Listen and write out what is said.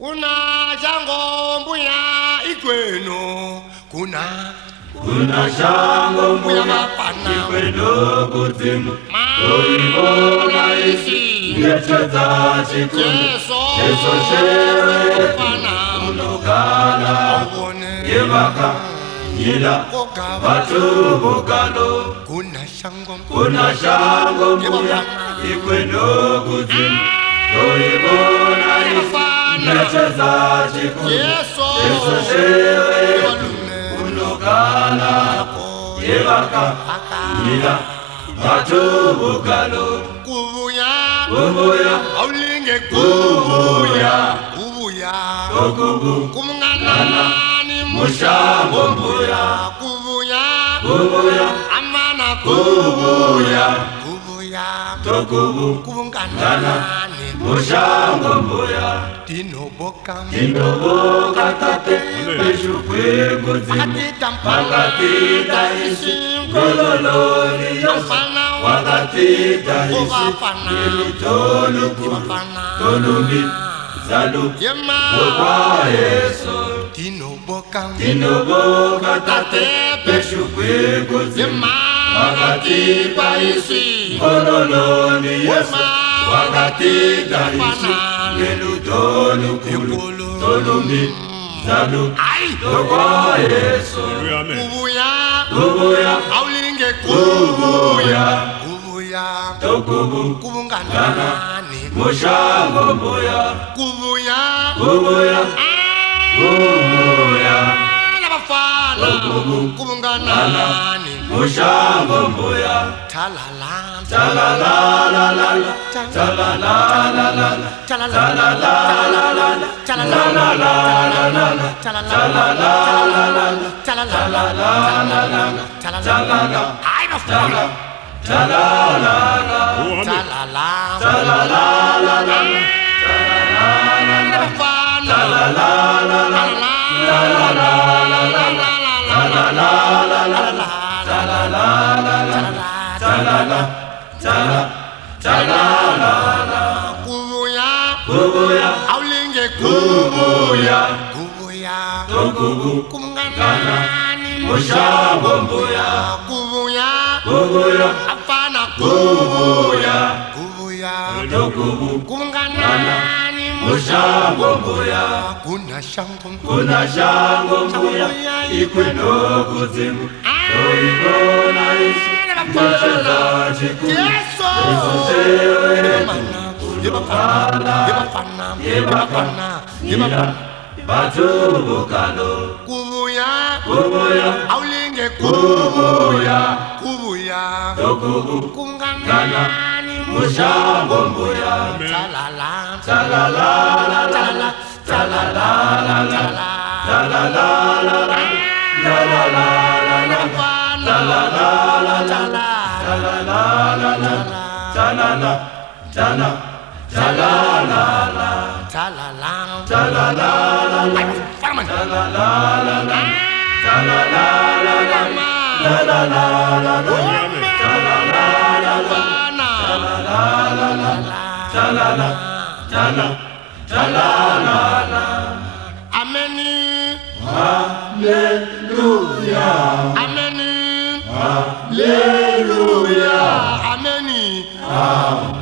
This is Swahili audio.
Kuna shango mbuya ikweno, kuna shango mbuya mapana ikweno kuzimu, toibona isi ngecheza chikunu, Yeso shewe pana unokala, yebaka yila batu bukalo. Kuna shango mbuya ikweno kuzimu, toibona isi ngecheza chikunu, Yeso shewe unokala, yebaka yila batu bukalo. Kubuya aulinge kubuya kubuya kumngana ni mushango mbuya kubuya amana kubuya kubuya kumngana ni mushango mbuya tinoboka tate beshukwe kuzimu wakati taisi kololoni yosa wakati taisi ilutoluku tolumbi zalu kwa Yesu tinoboka tate beshukwe kuzimu wakati taisi kololoni yosa wakati taisi ilutoluku tolumbi zalu kwa Yesu kubuya aulinge kubuya kubuya kubungana mushango mbuya kubuya nabafana kubungana mushango mbuya talala kubuya aulinge kubuya kumngana mushango mbuya kubuya afana kubuya kumngana mushango mbuya kuna shango mbuya ikweno kuzimu toibona isi ngecheza chikunu Yesu shewe yebafana yila batu bukalo kubuya aulinge kubuya kumngana mushango mbuya Ameni. Hallelujah. Ameni. Hallelujah. Ameni. Amen.